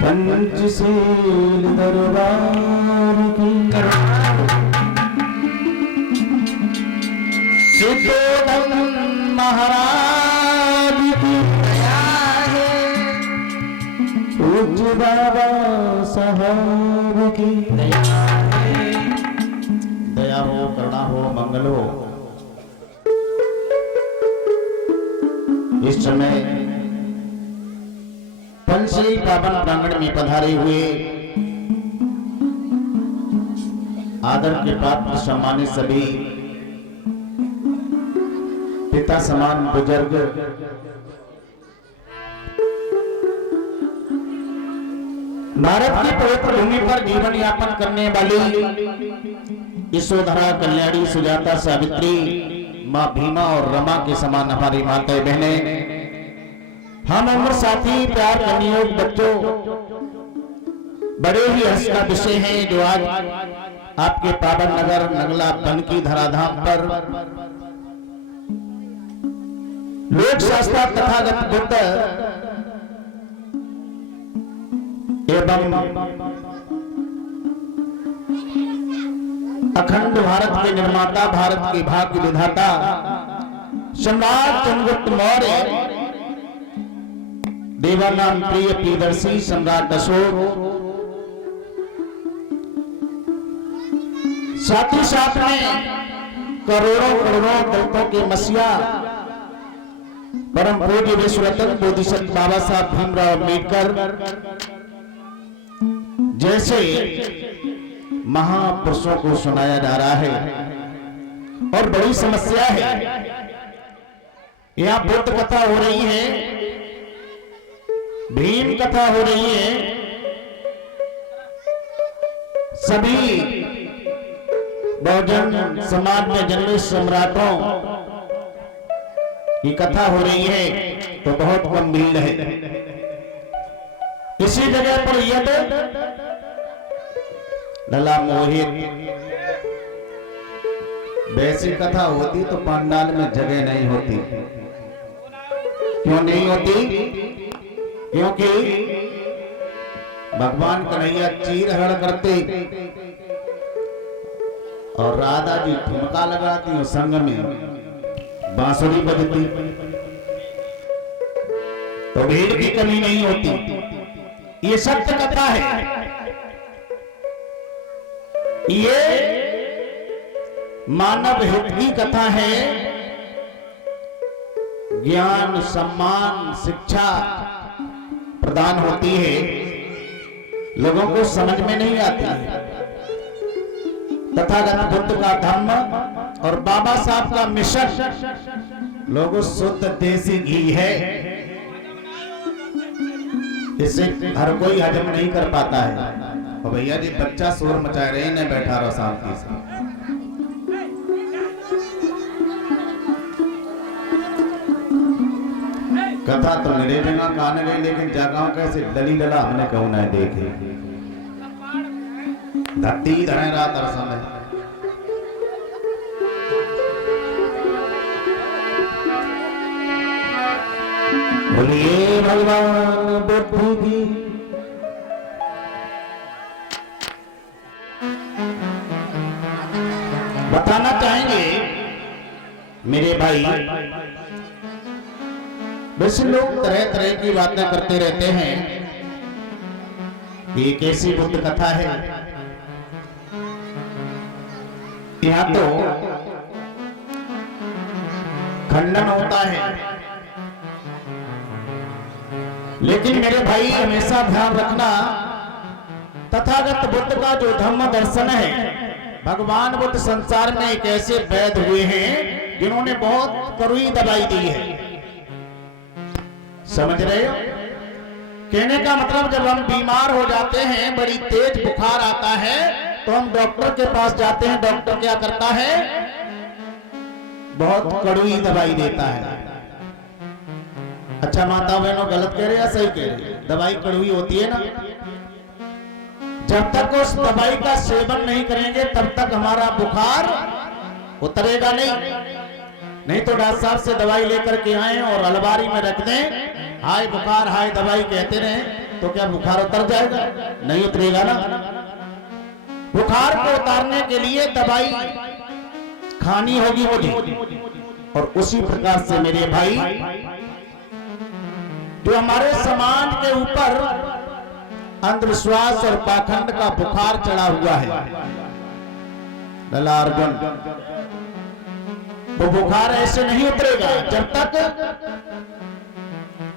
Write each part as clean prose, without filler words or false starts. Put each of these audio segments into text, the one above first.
पंचशील दरबार की सिद्धोधन महाराज की दया है, पूज्य बाबा साहब की दया है। दया हो, करुणा हो, मंगल हो। इस समय पंचशील पावन प्रांगण में पधारे हुए आदर के पात्र सम्मानित सभी पिता समान बुजुर्ग, भारत की पवित्र भूमि पर जीवन यापन करने वाली यशोधरा, कल्याणी, सुजाता, सावित्री, माँ भीमा और रमा के समान हमारी माताएं बहनें, हम उम्र साथी, प्यार करने योग्य बच्चों, बड़े ही हर्ष का विषय है जो आज आपके पावन नगर नगला बन की धराधाम पर लोक शास्त्र तथागत बुद्ध एवं अखंड भारत के निर्माता, भारत के भाग्य विधाता सम्राट चंद्रगुप्त मौर्य, देवानाम प्रिय प्रियदर्शी सम्राट अशोक, साथ ही साथ में करोड़ों करोड़ों दलितों के मसीहा परम पूज्य विश्वरत्न बोधिसत्व बाबा साहब भीमराव अम्बेडकर जैसे महापुरुषों को सुनाया जा रहा है। और बड़ी समस्या है, यहाँ बुद्ध कथा हो रही है, भीम कथा हो रही है, सभी बहुजन समाज में जन्मे सम्राटों की कथा हो रही है, तो बहुत कम भीड़ है। इसी जगह पर यद लला मोहित वैसी कथा होती तो पंडाल में जगह नहीं होती। क्यों नहीं होती? क्योंकि भगवान कन्हैया चीर हरण करते और राधा जी ठुमका लगाती और संग में बांसुरी बजती, तो भीड़ की कमी नहीं होती। ये सत्य कथा है, ये मानव हित की कथा है। ज्ञान, सम्मान, शिक्षा प्रदान होती है, लोगों को समझ में नहीं आती है। तथागत बुद्ध का धर्म और बाबा साहब का मिशन लोगों शुद्ध देसी घी है, इसे हर कोई हजम नहीं कर पाता है। और भैया जी बच्चा शोर मचा रहे हैं, बैठा रहो शांति से। कथा तो मेरे जगह कान गई, लेकिन जगह कैसे दली दला हमने कहूं ना देखे धरती धरे रात और समय। बोलिए भगवान बुद्ध की। बताना चाहेंगे मेरे भाई, वैसे लोग तरह तरह की बातें करते रहते हैं कि एक ऐसी बुद्ध कथा है। यहाँ तो खंडन होता है, लेकिन मेरे भाई हमेशा ध्यान रखना, तथागत बुद्ध का जो धम्म दर्शन है, भगवान बुद्ध संसार में एक ऐसे वैद्य हुए हैं जिन्होंने बहुत कड़वी दवाई दी है। समझ रहे हो? कहने का मतलब जब हम बीमार हो जाते हैं, बड़ी तेज बुखार आता है, तो हम डॉक्टर के पास जाते हैं। डॉक्टर क्या करता है? बहुत कड़वी दवाई देता है। अच्छा माता बहनों, गलत कह रहे या सही कह रहे? दवाई कड़वी होती है ना। जब तक उस दवाई का सेवन नहीं करेंगे तब तक हमारा बुखार उतरेगा नहीं। नहीं तो डॉक्टर साहब से दवाई लेकर के आए और अलमारी में रख दें, हाय बुखार हाय दवाई कहते रहे, तो क्या बुखार उतर जाएगा? नहीं उतरेगा ना। बुखार को उतारने के लिए दवाई खानी होगी मुझे। और उसी प्रकार से मेरे भाई, जो हमारे समाज के ऊपर अंधविश्वास और पाखंड का बुखार चढ़ा हुआ है, लला अर्जुन, वो बुखार ऐसे नहीं उतरेगा जब तक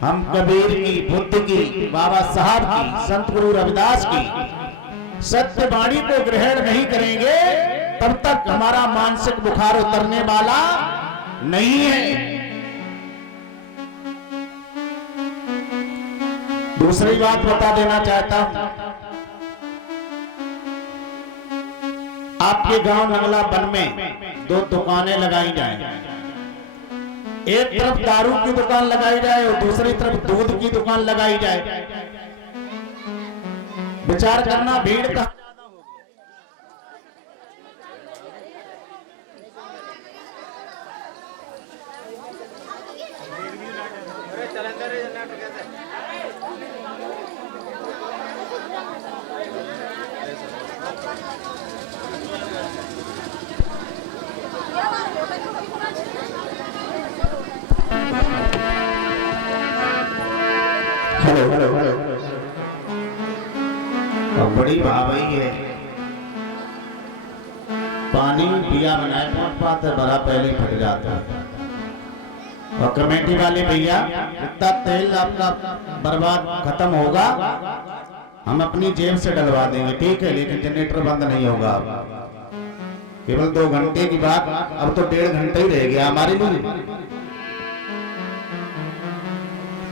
हम कबीर की, बुद्ध की, बाबा साहब की, संत गुरु रविदास की सत्य वाणी को ग्रहण नहीं करेंगे, तब तक हमारा मानसिक बुखार उतरने वाला नहीं है। दूसरी बात बता देना चाहता हूं, आपके गांव नंगला वन में 2 दुकानें लगाई जाएं। एक तरफ दारू की दुकान लगाई जाए और दूसरी तरफ दूध की दुकान लगाई जाए। विचार करना, भीड़ का बड़ी भावई है। पानी पिया बनाए पहुंच पाते भरा पहले फट जाता है। और कमेटी वाले भैया, इतना तेल आपका बर्बाद खत्म होगा, हम अपनी जेब से डलवा देंगे, ठीक है, लेकिन जनरेटर बंद नहीं होगा। केवल 2 घंटे की बात, अब तो 1.5 घंटे ही रह गया हमारे लिए।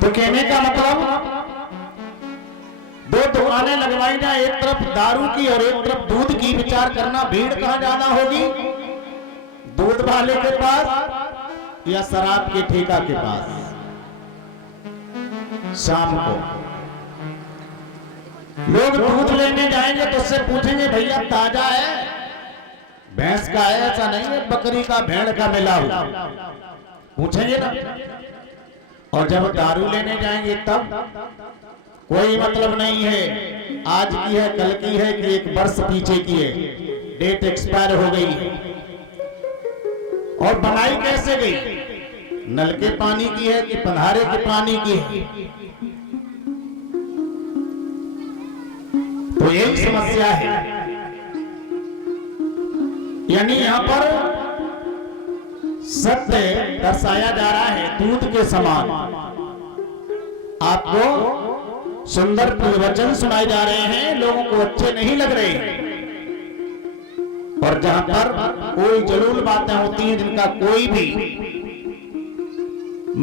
तो कहने का मतलब 2 दुकानें लगवाई जाए, एक तरफ दारू की और एक तरफ दूध की। विचार करना, भीड़ कहां ज्यादा होगी, दूध वाले के पास या शराब के ठेका के पास? शाम को लोग दूध लेने जाएंगे तो उससे पूछेंगे, भैया ताजा है, भैंस का है? ऐसा नहीं है बकरी का, भेड़ का मिला हुआ, पूछेंगे ना। और जब दारू लेने जाएंगे तब कोई मतलब नहीं है आज की है, कल की है, कि 1 वर्ष पीछे की है, डेट एक्सपायर हो गई है। और बनाई कैसे गई, नल के पानी की है कि पधारे के पानी की है? तो यही समस्या है। यानी यहां पर सत्य दर्शाया जा रहा है दूध के समान। आपको सुंदर प्रवचन सुनाए जा रहे हैं, लोगों को अच्छे नहीं लग रहे। और जहां पर कोई जरूर बातें होती हैं जिनका कोई भी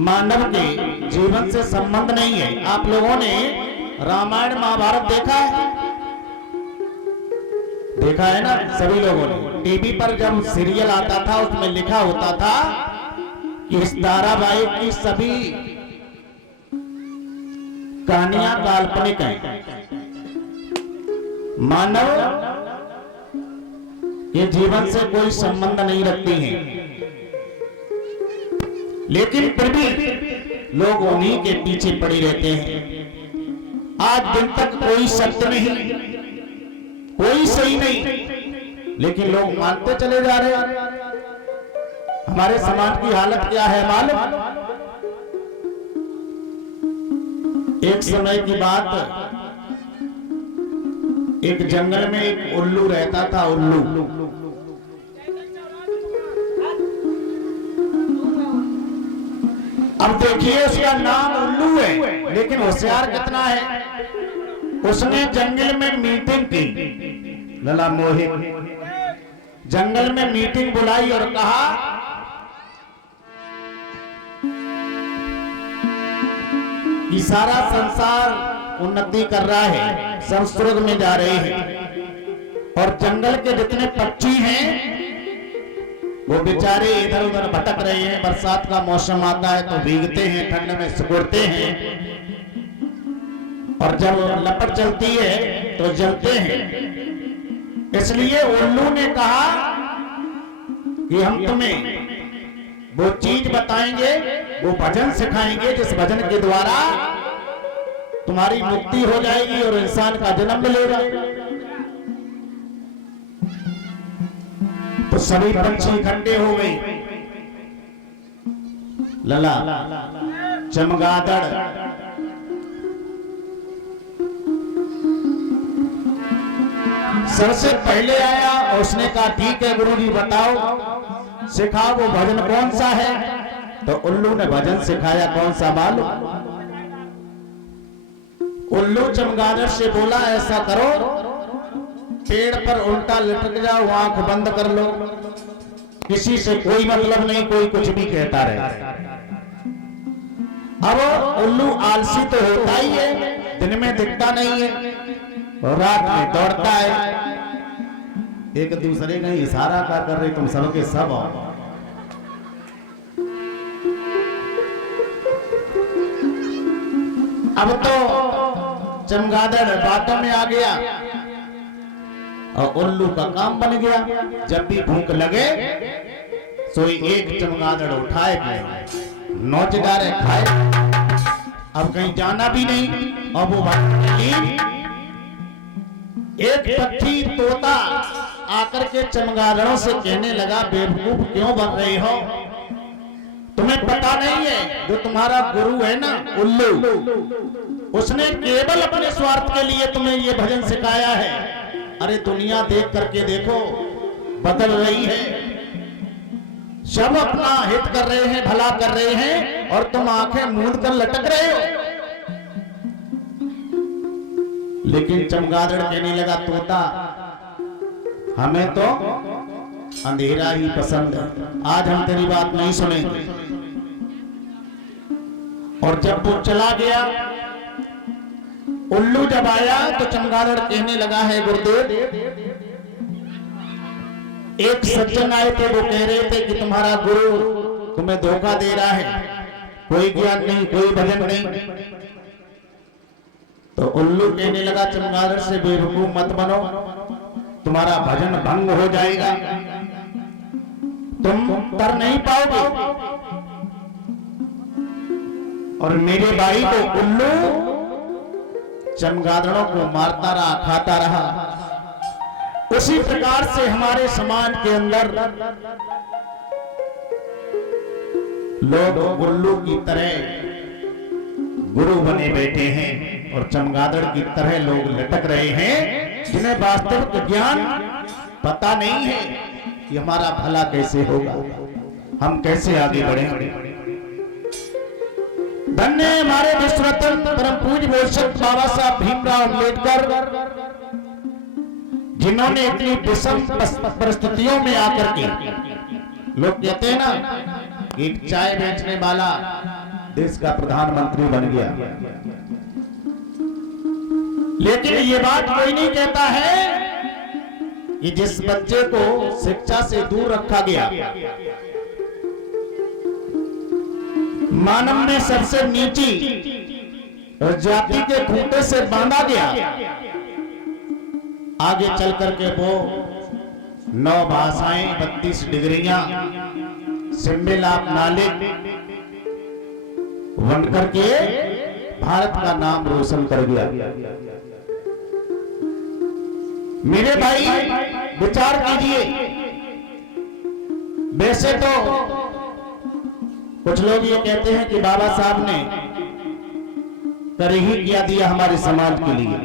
मानव के जीवन से संबंध नहीं है। आप लोगों ने रामायण महाभारत देखा है? देखा है ना सभी लोगों ने। टीवी पर जब सीरियल आता था उसमें लिखा होता था कि इस धारावाहिक की सभी कहानियां काल्पनिक हैं, मानव के जीवन से कोई संबंध नहीं रखती हैं, लेकिन फिर भी लोग उन्हीं के पीछे पड़े रहते हैं। आज दिन तक कोई सत्य नहीं, कोई सही नहीं, लेकिन लोग मानते चले जा रहे हैं। हमारे समाज की हालत क्या है मालूम? एक समय की बात, एक जंगल में एक उल्लू रहता था। उल्लू अब देखिए, उसका नाम उल्लू है, लेकिन होशियार कितना है। उसने जंगल में मीटिंग की, लला मोहित जंगल में मीटिंग बुलाई और कहा कि सारा संसार उन्नति कर रहा है, सब स्वर्ग में जा रहे हैं, और जंगल के जितने पक्षी हैं वो बेचारे इधर उधर भटक रहे हैं। बरसात का मौसम आता है तो भीगते हैं, ठंड में सिकुड़ते हैं, और जब लपट चलती है तो जलते हैं। इसलिए उल्लू ने कहा कि हम तुम्हें वो चीज बताएंगे, वो भजन सिखाएंगे जिस भजन के द्वारा तुम्हारी मुक्ति हो जाएगी और इंसान का जन्म मिलेगा। तो सभी पंछी इकट्ठे हो गए। लला, चमगादड़, सबसे पहले आया और उसने कहा ठीक है गुरुजी बताओ, सिखाओ वो भजन कौन सा है। तो उल्लू ने भजन सिखाया, कौन सा मालूम? उल्लू चमगादड़ से बोला ऐसा करो, पेड़ पर उल्टा लटक जाओ, आंख बंद कर लो, किसी से कोई मतलब नहीं, कोई कुछ भी कहता रहे। अब उल्लू आलसी तो होता ही है, दिन में दिखता नहीं है और रात में दौड़ता है। एक दूसरे का इशारा कर रहे तुम सबके सब आओ। अब तो चमगादड़ बातों में आ गया और उल्लू का काम बन गया। जब भी भूख लगे सोई एक चमगादड़ उठाए गए, नोच डारे खाए। अब कहीं जाना भी नहीं। अब वो एक पक्षी तोता आकर के चमगादड़ों से कहने लगा बेवकूफ क्यों बन रहे हो, तुम्हें पता नहीं है जो तुम्हारा गुरु है ना उल्लू, उसने केवल अपने स्वार्थ के लिए तुम्हें ये भजन सिखाया है। अरे दुनिया देख करके देखो बदल रही है, सब अपना हित कर रहे हैं, भला कर रहे हैं और तुम आंखें मूंद कर लटक रहे हो। लेकिन चमगादड़ कहने लगा तोता हमें तो अंधेरा ही पसंद है, आज हम तेरी बात नहीं सुनेंगे। और जब वो चला गया, उल्लू जब आया तो चमगादड़ कहने लगा है गुरुदेव, एक सज्जन आए थे, वो कह रहे थे कि तुम्हारा गुरु तुम्हें धोखा दे रहा है, कोई ज्ञान नहीं, कोई भजन नहीं। तो उल्लू कहने लगा चमगादड़ से बेवकूफ मत बनो, तुम्हारा भजन भंग हो जाएगा, तुम कर नहीं पाओगे। और मेरे भाई को उल्लू चमगादड़ों को मारता रहा, खाता रहा। उसी प्रकार से हमारे समाज के अंदर लोग उल्लू की तरह गुरु बने बैठे हैं और चमगादड़ की तरह लोग लटक रहे हैं, जिन्हें वास्तविक ज्ञान पता नहीं है कि हमारा भला कैसे होगा, हम कैसे आगे बढ़ेंगे। धन्य हमारे विश्वरत्न परम पूज्य बोलशक्ति बाबा साहब भीमराव अम्बेडकर, जिन्होंने इतनी विषम परिस्थितियों में आकर के, लोग कहते हैं ना एक चाय बेचने वाला देश का प्रधानमंत्री बन गया, लेकिन ये बात कोई नहीं कहता है कि जिस बच्चे को शिक्षा से दूर रखा गया, मानव में सबसे नीची जाति के खूंटे से बांधा गया, आगे चल करके वो 9 भाषाएं, 32 डिग्रियां, सिम्बिलाप नाले बन करके भारत का नाम रोशन कर गया। मेरे भाई विचार कीजिए, वैसे तो कुछ लोग ये कहते हैं कि बाबा साहब ने कर ही किया दिया हमारे समाज के लिए,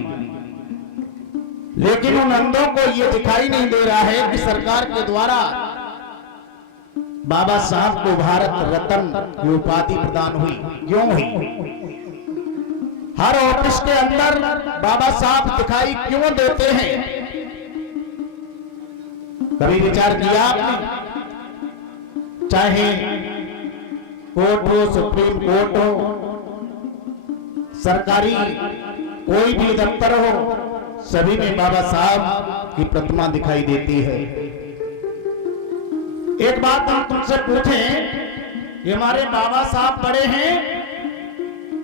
लेकिन उन अंधों को ये दिखाई नहीं दे रहा है कि सरकार के द्वारा बाबा साहब को भारत रत्न की उपाधि प्रदान हुई। क्यों हुई? हर ऑफिस के अंदर बाबा साहब दिखाई क्यों देते हैं? कभी विचार किया आपने? चाहे कोर्ट हो, सुप्रीम कोर्ट हो, सरकारी कोई भी दफ्तर हो, सभी में बाबा साहब की प्रतिमा दिखाई देती है। एक बात हम तुमसे पूछें कि हमारे बाबा साहब बड़े हैं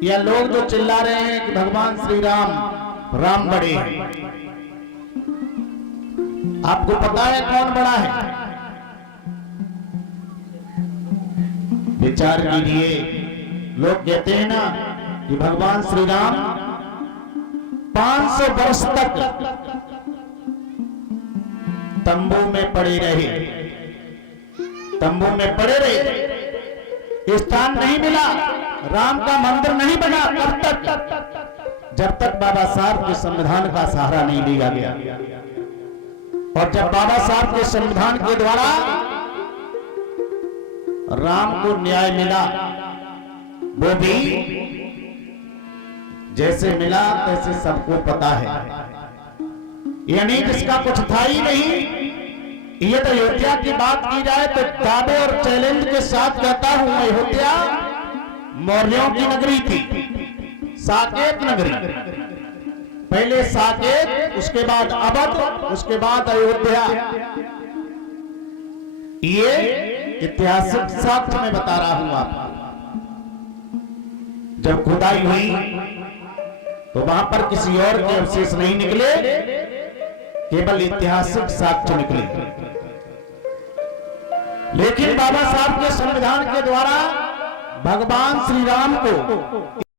या लोग जो चिल्ला रहे हैं कि भगवान श्री राम बड़े हैं? आपको पता है कौन बड़ा है? विचार कीजिए। लोग कहते हैं ना कि भगवान श्री राम 500 वर्ष तक तंबू में पड़े रहे, तंबू में पड़े रहे, स्थान नहीं मिला, राम का मंदिर नहीं बना। कब तक? जब तक बाबा साहब के संविधान का सहारा नहीं लिया गया। और जब बाबा साहब के संविधान के द्वारा राम को न्याय मिला, वो भी जैसे मिला तैसे सबको पता है, यानी जिसका कुछ था ही नहीं। ये तो अयोध्या की बात की जाए तो दावे और चैलेंज के साथ कहता हूं, अयोध्या मौर्यों की नगरी थी, साकेत नगरी। पहले साकेत, उसके बाद अवध, उसके बाद अयोध्या। ये ऐतिहासिक साक्ष्य में बता रहा हूं आपको। जब खुदाई हुई तो वहां पर किसी और के अवशेष नहीं निकले, केवल ऐतिहासिक साक्ष्य निकले। लेकिन बाबा साहब के संविधान के द्वारा भगवान श्री राम को